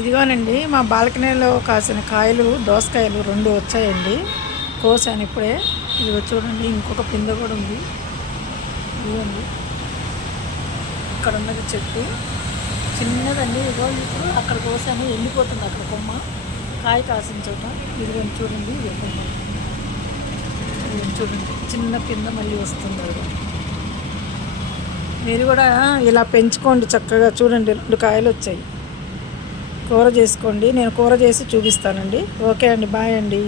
ఇదిగోనండి మా బాల్కనీలో కాసిన కాయలు దోసకాయలు 2 వచ్చాయండి. కోసాను ఇప్పుడే. ఇదిగో చూడండి, ఇంకొక పిందె కూడా ఉంది. ఇదిగోండి, ఇక్కడ ఉన్నది చెట్టు చిన్నదండి. ఇదిగో ఇప్పుడు అక్కడ కోసాను, ఎండిపోతుంది అక్కడ కొమ్మ, కాయ కాసిన చోట. ఇదిగోండి చూడండి, ఇది కొమ్మ. చూడండి, చిన్న పిందె మళ్ళీ వస్తుంది. అది మీరు కూడా ఇలా పెంచుకోండి చక్కగా. చూడండి, 2 కాయలు వచ్చాయి. కూర చేసుకోండి, నేను కూర చేసి చూపిస్తానండి. ఓకే అండి, బాయ్ అండి.